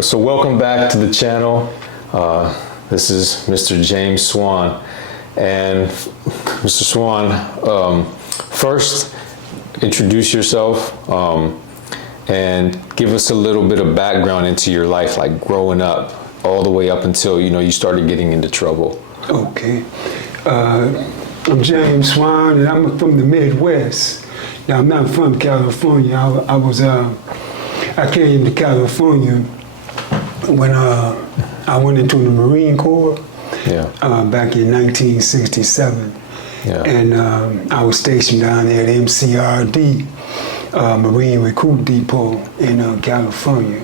So welcome back to the channel. This is Mr. James Swan. And Mr. Swan, first introduce yourself and give us a little bit of background into your life, like growing up, all the way up until you started getting into trouble. Okay. I'm James Swan, and I'm from the Midwest. Now, I'm not from California. I came to California when I went into the Marine Corps back in 1967. Yeah. And I was stationed down there at MCRD, Marine Recruit Depot in California.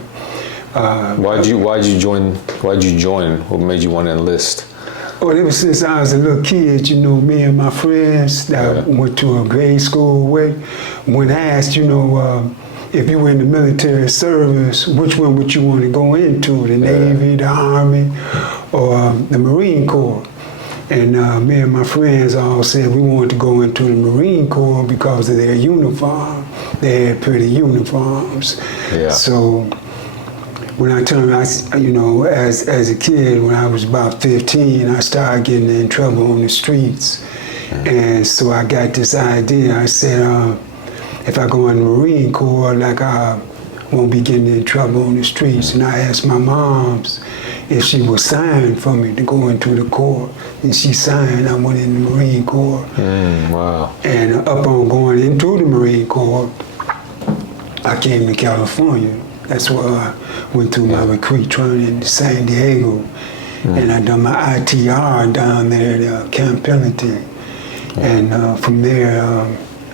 Why'd you join? What made you want to enlist? Well, ever since I was a little kid, me and my friends that went to a grade school with, when asked, if you were in the military service, which one would you want to go into, the Navy, the Army, or the Marine Corps? And me and my friends all said we wanted to go into the Marine Corps because of their uniform. They had pretty uniforms. Yeah. So when I turned, as a kid, when I was about 15, I started getting in trouble on the streets. And so I got this idea. I said, if I go in the Marine Corps, I won't be getting in trouble on the streets. And I asked my mom if she would sign for me to go into the Corps. And she signed. I went in the Marine Corps. Wow. And up on going into the Marine Corps, I came to California. That's where I went through my recruit training in San Diego. And I done my ITR down there at Camp Pendleton. And from there,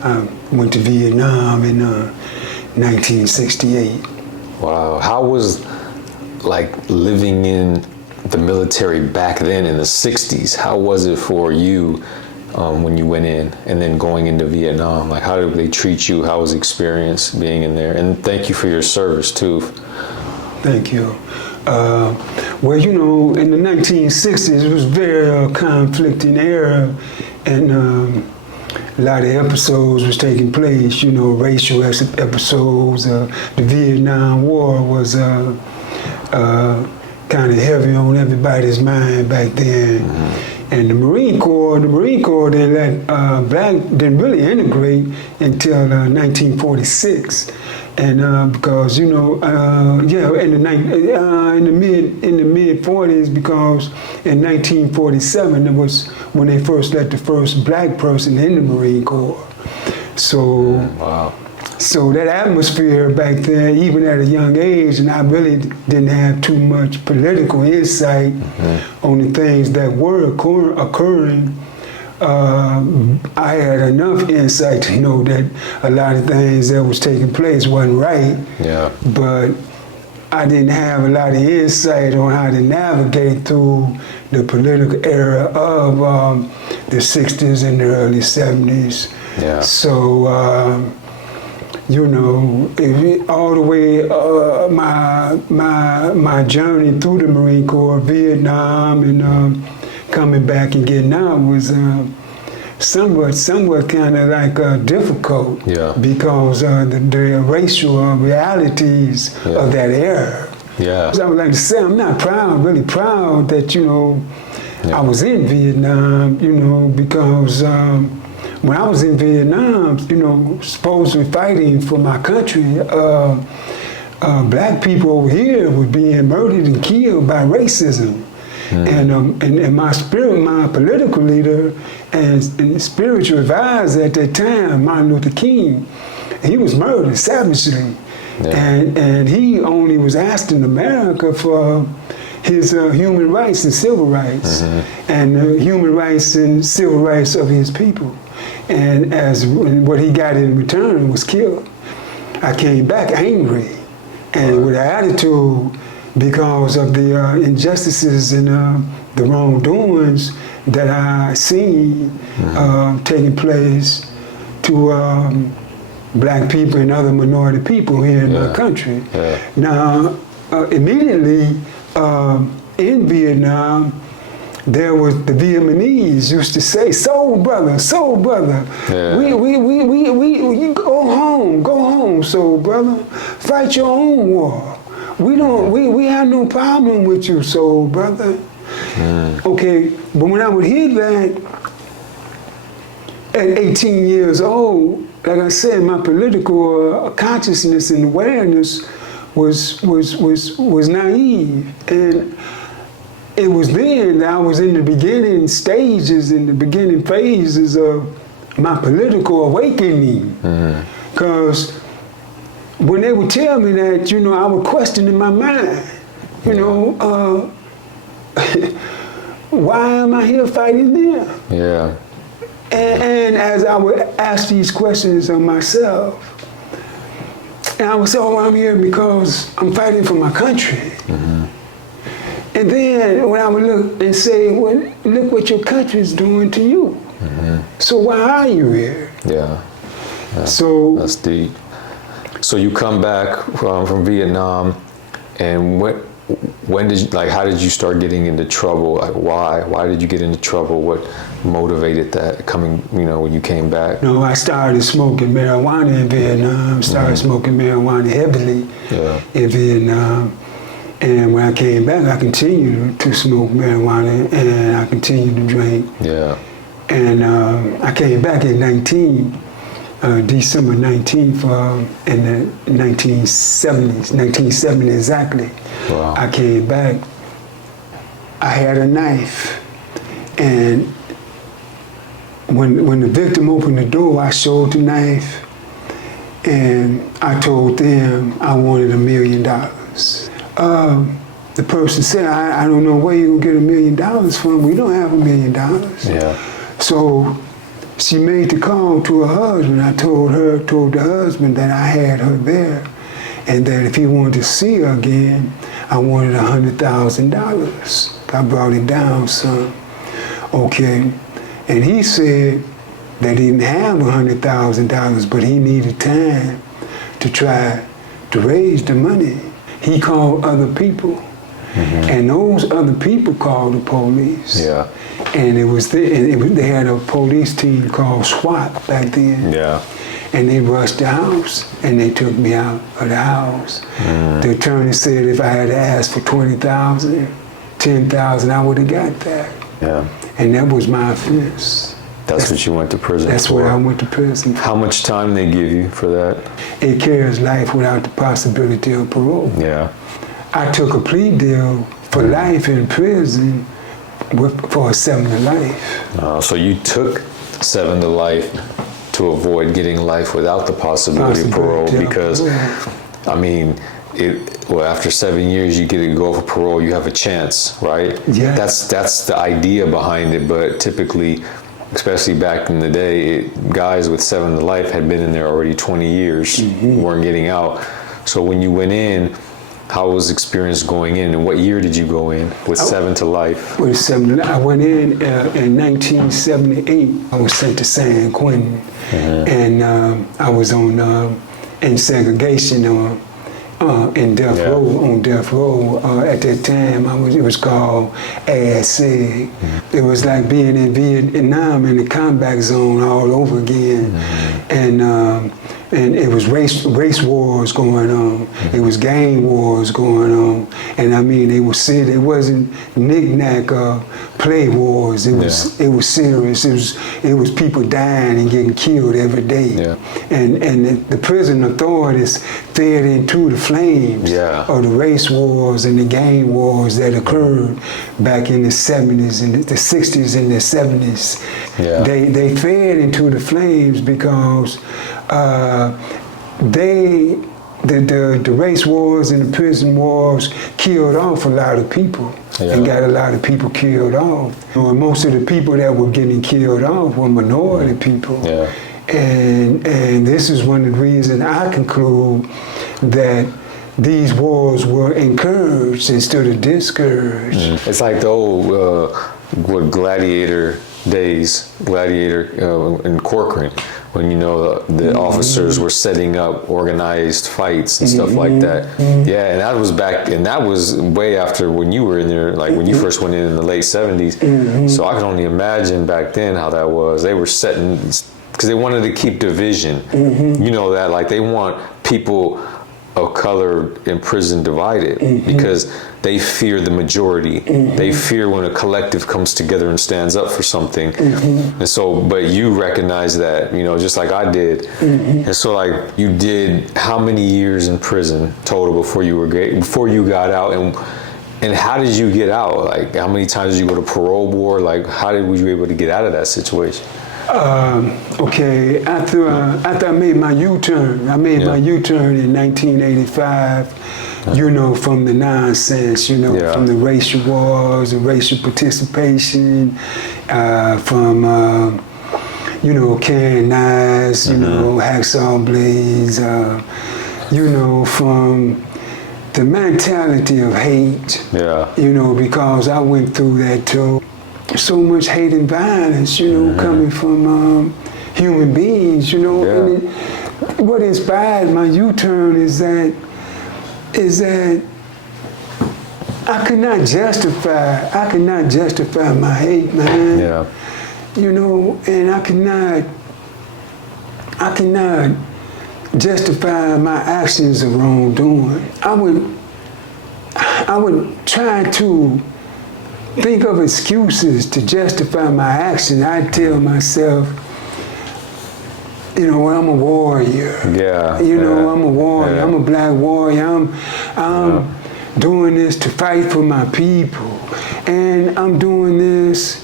I went to Vietnam in 1968. Wow. How was living in the military back then in the 60s? How was it for you when you went in and then going into Vietnam? How did they treat you? How was the experience being in there? And thank you for your service too. Thank you. Well, in the 1960s, it was very conflicting era, and a lot of episodes was taking place, racial episodes. The Vietnam War was kind of heavy on everybody's mind back then. And the Marine Corps didn't really integrate until 1946. And because in the mid 40s, because in 1947 it was when they first let the first black person in the Marine Corps. So wow. So that atmosphere back there, even at a young age, and I really didn't have too much political insight on the things that were occurring. I had enough insight to know that a lot of things that was taking place wasn't right. Yeah. But I didn't have a lot of insight on how to navigate through the political era of the 60s and the early 70s. Yeah. So, all the way my journey through the Marine Corps, Vietnam, and coming back and getting out was somewhat kind of difficult. Yeah. Because the racial realities of that era. Yeah. So I would like to say I'm not really proud that I was in Vietnam, because when I was in Vietnam, supposedly fighting for my country, black people over here were being murdered and killed by racism. And my political leader and spiritual advisor at that time, Martin Luther King, he was murdered savagely. Yeah. And he only was asking America for his human rights and civil rights, and human rights and civil rights of his people. And what he got in return was killed. I came back angry and with an attitude because of the injustices and the wrongdoings that I seen taking place to black people and other minority people here in my country. Yeah. Now, immediately in Vietnam, there was the Vietnamese used to say, soul brother, Yeah. we go home, soul brother, fight your own war. we have no problem with your soul, brother. Okay, but when I would hear that at 18 years old, like I said, my political consciousness and awareness was naive, and it was then that I was in the beginning stages, in the beginning phases of my political awakening. Because when they would tell me that, you know, I would question in my mind, you know, why am I here fighting them? Yeah. And as I would ask these questions of myself, and I would say, oh, I'm here because I'm fighting for my country. And then when I would look and say, well, look what your country's doing to you. So why are you here? Yeah. So That's deep. So you come back from Vietnam, and when did you, like, how did you start getting into trouble? Like, why did you get into trouble? What motivated that coming, you know, when you came back? No, I started smoking marijuana in Vietnam. Started smoking marijuana heavily in Vietnam. And when I came back, I continued to smoke marijuana and I continued to drink. Yeah. And I came back at 19, December 19th in the 1970 exactly. Wow. I came back, I had a knife, and when the victim opened the door, I showed the knife, and I told them I wanted $1 million. The person said, I don't know where you're gonna get $1 million from. We don't have $1 million. Yeah. So she made the call to her husband. I told the husband that I had her there, and that if he wanted to see her again, I wanted $100,000. I brought it down some. Okay, and he said that he didn't have $100,000, but he needed time to try to raise the money. He called other people, and those other people called the police. Yeah. And they had a police team called SWAT back then. Yeah. And they rushed the house, and they took me out of the house. The attorney said if I had to ask for 20,000, 10,000, I would have got that. Yeah. And that was my offense. That's what you went to prison That's for. what I went to prison for. How much time they give you for that? It carries life without the possibility of parole. Yeah. I took a plea deal for life in prison for a 7 to life. So you took 7 to life to avoid getting life without the possibility of parole, because, I mean, after 7 years you get to go for parole, you have a chance, right? Yeah. That's the idea behind it, but typically, especially back in the day, guys with 7 to life had been in there already 20 years, weren't getting out. So when you went in, how was the experience going in, and what year did you go in with 7 to life? With 7 to life, I went in 1978. I was sent to San Quentin, and I was in segregation in death row, on death row. At that time, it was called ASC. It was like being in Vietnam in the combat zone all over again, and it was race wars going on. It was gang wars going on, and I mean it wasn't knick-knack play wars. It was serious. It was people dying and getting killed every day. Yeah. And the prison authorities fed into the flames of the race wars and the gang wars that occurred back in the 70s and the 60s and the 70s. Yeah. They fed into the flames because the race wars and the prison wars killed off a lot of people and got a lot of people killed off. And most of the people that were getting killed off were minority people. Yeah. And this is one of the reasons I conclude that these wars were encouraged instead of discouraged. It's like the old gladiator days, in Corcoran, when the officers were setting up organized fights and stuff like that. Yeah, and that was way after when you were in there, like when you first went in the late 70s. So I can only imagine back then how that was. They were setting, because they wanted to keep division. You know that, like they want people of color in prison divided because they fear the majority. They fear when a collective comes together and stands up for something. And so, but you recognize that, you know, just like I did. And so, like, you did how many years in prison total before you got out, and how did you get out? Like, how many times did you go to parole board? Like, how were you able to get out of that situation? Okay, after I made my U-turn, my U-turn in 1985, you know, from the nonsense, you know, from the racial wars and racial participation, from, you know, carrying knives, you know, hacksaw blades, you know, from the mentality of hate, you know, because I went through that too. So much hate and violence, you know, coming from human beings, you know. And what inspired my U-turn is that I could not justify my hate, man. You know, and I cannot justify my actions of wrongdoing. I would try to think of excuses to justify my action. I tell myself, you know, I'm a warrior. You know, I'm a warrior. I'm a black warrior. I'm doing this to fight for my people, and I'm doing this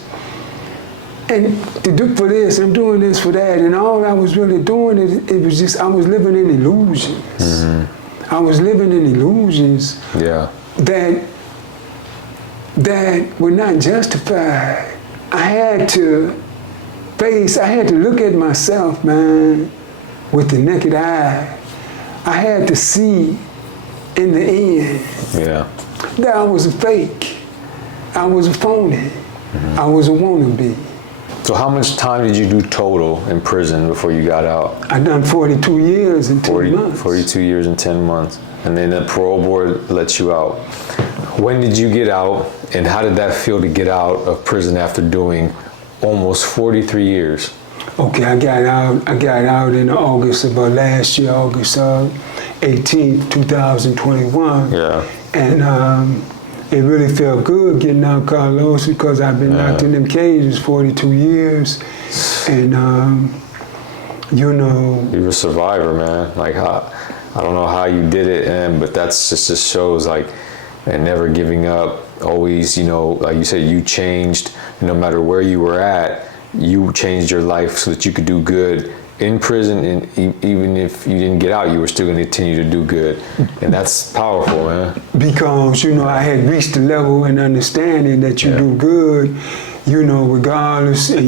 and to do for this. I'm doing this for that, and all I was really doing it was just I was living in illusions. I was living in illusions. That were not justified. I had to look at myself, man, with the naked eye. I had to see in the end that I was a fake. I was a phony. I was a wannabe. So how much time did you do total in prison before you got out? I done 42 years and 10 months. 42 years and 10 months. And then the parole board lets you out. When did you get out, and how did that feel to get out of prison after doing almost 43 years? Okay, I got out in August of last year, August 18th, 2021. And it really felt good getting out, Carlos, because I've been locked in them cages 42 years. And, you know. You're a survivor, man. Like, I don't know how you did it, but that's just shows, like, and never giving up, always, you know, like you said, you changed, no matter where you were at, you changed your life so that you could do good in prison, and even if you didn't get out, you were still going to continue to do good. And that's powerful, man. Because, you know, I had reached the level and understanding that you do good, you know, regardless to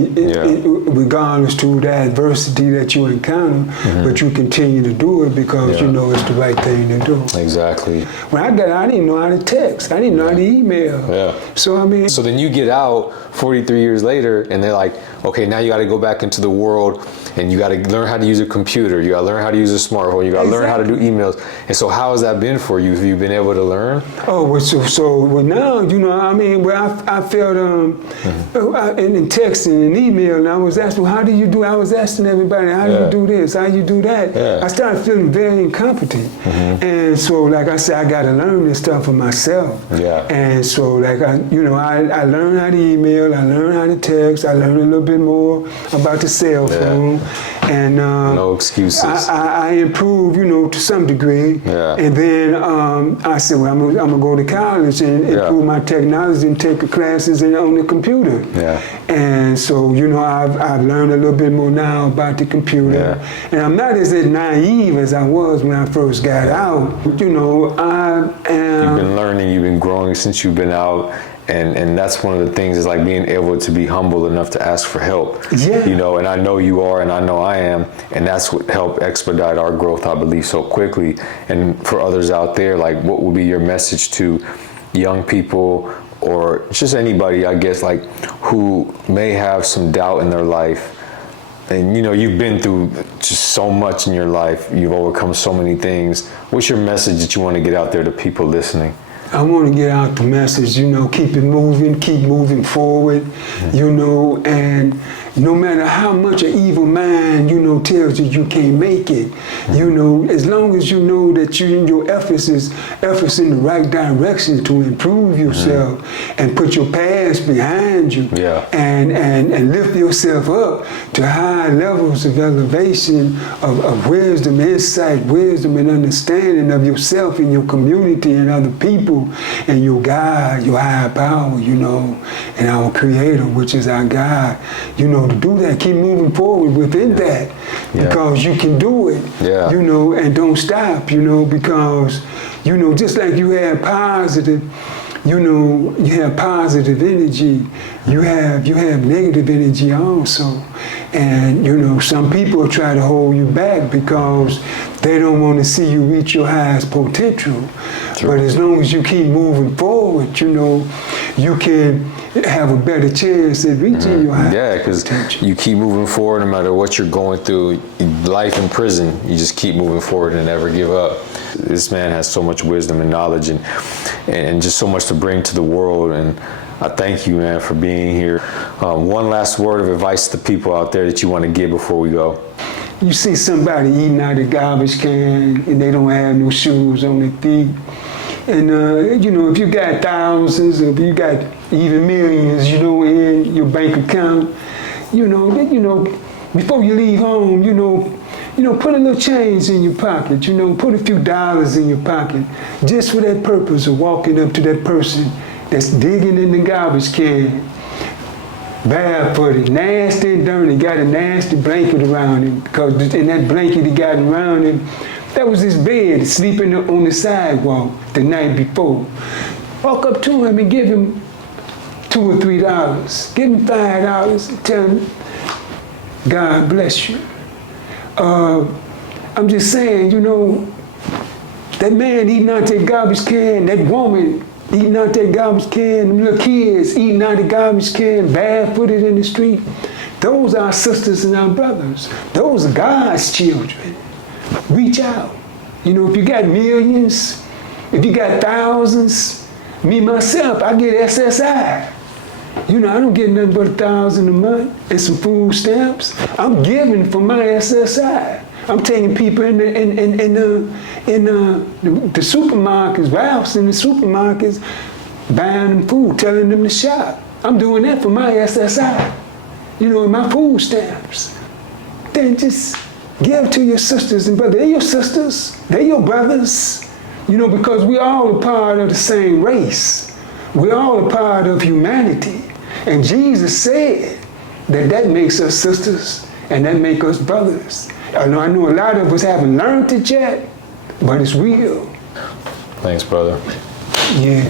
the adversity that you encounter, but you continue to do it because you know it's the right thing to do. Exactly. When I got out, I didn't know how to text. I didn't know how to email. So, I mean. So then you get out 43 years later, and they're like, okay, now you got to go back into the world, and you got to learn how to use a computer. You got to learn how to use a smartphone. You got to learn how to do emails. And so how has that been for you? Have you been able to learn? Oh, well, now, you know, I mean, I felt, in texting and email, and I was asking, how do you do? I was asking everybody, how do you do this? How do you do that? I started feeling very incompetent. And so, like I said, I got to learn this stuff for myself. And so, like, I learned how to email, I learned how to text, I learned a little bit more about the cell phone. And no excuses. I improved, you know, to some degree. And then I said, well, I'm gonna go to college and improve my technology and take classes on the computer. And so, you know, I've learned a little bit more now about the computer. And I'm not as naive as I was when I first got out. You know, You've been learning, you've been growing since you've been out. And that's one of the things, is like being able to be humble enough to ask for help. You know, and I know you are, and I know I am, and that's what helped expedite our growth, I believe, so quickly. And for others out there, like, what would be your message to young people, or just anybody, I guess, like, who may have some doubt in their life? And, you know, you've been through just so much in your life. You've overcome so many things. What's your message that you want to get out there to people listening? I want to get out the message, you know, keep it moving, keep moving forward, you know, and no matter how much an evil mind, tells you can't make it, as long as you know that your efforts in the right direction to improve yourself and put your past behind you, and lift yourself up to high levels of elevation of wisdom, insight, wisdom and understanding of yourself and your community and other people and your God, your higher power, and our Creator, which is our God, to do that, keep moving forward within that, because you can do it, and don't stop, because, just like you have positive, you have positive energy, you have negative energy also. And, some people try to hold you back because they don't want to see you reach your highest potential. True. But as long as you keep moving forward, you can have a better chance at reaching your highest potential. Because you keep moving forward no matter what you're going through, life in prison, you just keep moving forward and never give up. This man has so much wisdom and knowledge and just so much to bring to the world, and I thank you, man, for being here. One last word of advice to the people out there that you want to give before we go. You see somebody eating out of the garbage can and they don't have no shoes on their feet. And, if you got thousands, or if you got even millions, in your bank account, before you leave home, put a little change in your pocket, put a few dollars in your pocket, just for that purpose of walking up to that person that's digging in the garbage can, barefooted, nasty and dirty, got a nasty blanket around him, because in that blanket he got around him, that was his bed, sleeping on the sidewalk the night before. Walk up to him and give him $2 or $3. Give him $5 and tell him, God bless you. I'm just saying, that man eating out that garbage can, that woman eating out that garbage can, them little kids eating out the garbage can, barefooted in the street, those are our sisters and our brothers. Those are God's children. Reach out. If you got millions, if you got thousands, me, myself, I get SSI. I don't get nothing but $1,000 a month and some food stamps. I'm giving for my SSI. I'm taking people in the supermarkets, Ralph's in the supermarkets, buying them food, telling them to shop. I'm doing that for my SSI, my food stamps. Then just give to your sisters and brothers. They're your sisters, they're your brothers, because we're all a part of the same race. We're all a part of humanity. And Jesus said that makes us sisters and that makes us brothers. I know a lot of us haven't learned it yet, but it's real. Thanks, brother. Yeah.